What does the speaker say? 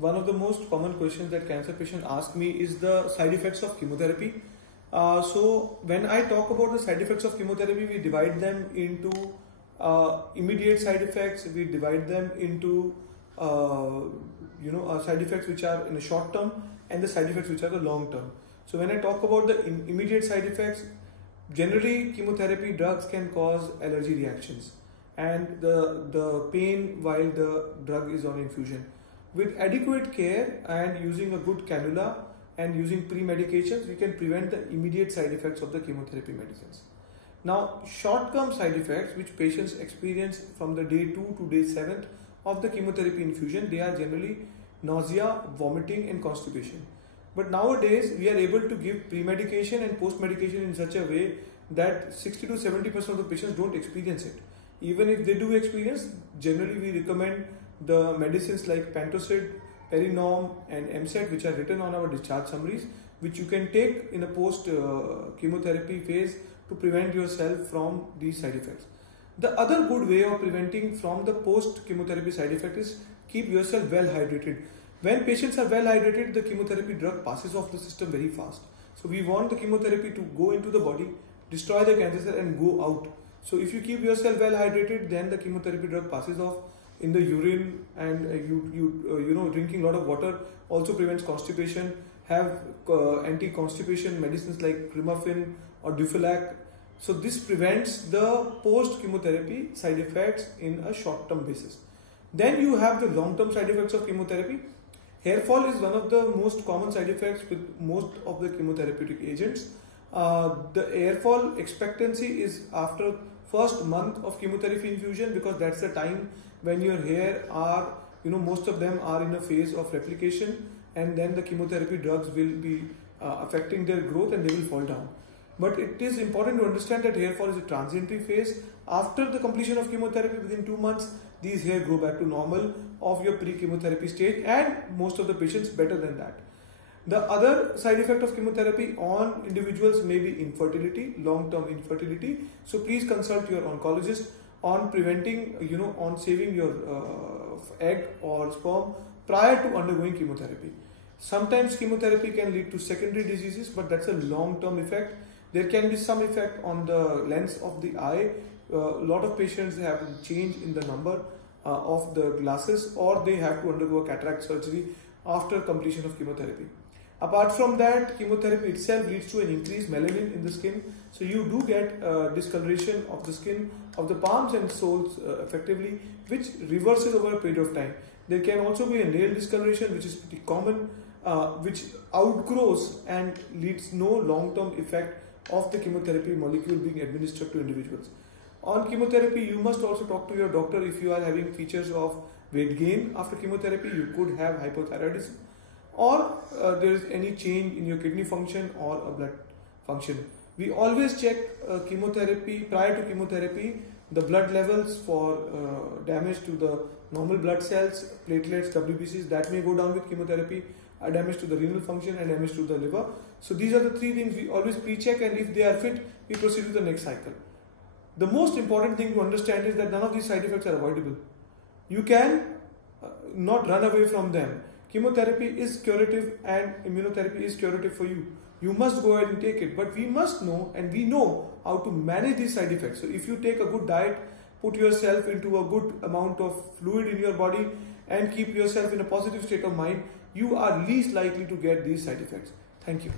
one of the most common questions that cancer patients ask me is the side effects of chemotherapy. So when I talk about the side effects of chemotherapy, we divide them into immediate side effects. We divide them into side effects which are in the short term and the side effects which are the long term. So when I talk about the immediate side effects, generally chemotherapy drugs can cause allergy reactions and the pain while the drug is on infusion. With adequate care and using a good cannula and using pre-medications, we can prevent the immediate side effects of the chemotherapy medicines. Now, short-term side effects which patients experience from the day 2 to day 7 of the chemotherapy infusion, they are generally nausea, vomiting and constipation. But nowadays, we are able to give pre-medication and post-medication in such a way that 60 to 70% of the patients don't experience it. Even if they do experience, generally we recommend the medicines like Pantocid, Perinorm and MSET, which are written on our discharge summaries, which you can take in a post chemotherapy phase to prevent yourself from these side effects. The other good way of preventing from the post chemotherapy side effect is keep yourself well hydrated. When patients are well hydrated, the chemotherapy drug passes off the system very fast. So we want the chemotherapy to go into the body, destroy the cancer cell and go out. So if you keep yourself well hydrated, then the chemotherapy drug passes off in the urine, and drinking a lot of water also prevents constipation. Have anti-constipation medicines like Primafin or Dufelac. So this prevents the post-chemotherapy side effects in a short-term basis. Then you have the long-term side effects of chemotherapy. Hair fall is one of the most common side effects with most of the chemotherapeutic agents. The hair fall expectancy is after first month of chemotherapy infusion, because that's the time when your hair are, most of them are in a phase of replication, and then the chemotherapy drugs will be affecting their growth and they will fall down. But it is important to understand that hair fall is a transitory phase. After the completion of chemotherapy, within 2 months, these hair grow back to normal of your pre-chemotherapy stage, and most of the patients better than that. The other side effect of chemotherapy on individuals may be infertility, long-term infertility. So please consult your oncologist on preventing, on saving your egg or sperm prior to undergoing chemotherapy. Sometimes chemotherapy can lead to secondary diseases, but that's a long-term effect. There can be some effect on the lens of the eye. A lot of patients have change in the number of the glasses, or they have to undergo a cataract surgery after completion of chemotherapy. Apart from that, chemotherapy itself leads to an increased melanin in the skin. So you do get discoloration of the skin of the palms and soles effectively, which reverses over a period of time. There can also be a nail discoloration, which is pretty common, which outgrows and leads no long-term effect of the chemotherapy molecule being administered to individuals. On chemotherapy, you must also talk to your doctor if you are having features of weight gain after chemotherapy. You could have hypothyroidism, or there is any change in your kidney function or a blood function. We always check chemotherapy, prior to chemotherapy, the blood levels for damage to the normal blood cells, platelets, WBCs that may go down with chemotherapy, damage to the renal function and damage to the liver. So these are the 3 things we always pre-check, and if they are fit, we proceed to the next cycle. The most important thing to understand is that none of these side effects are avoidable. You can not run away from them. Chemotherapy is curative and immunotherapy is curative for you. You must go ahead and take it, but we must know, and we know how to manage these side effects. So if you take a good diet, put yourself into a good amount of fluid in your body and keep yourself in a positive state of mind, you are least likely to get these side effects. Thank you.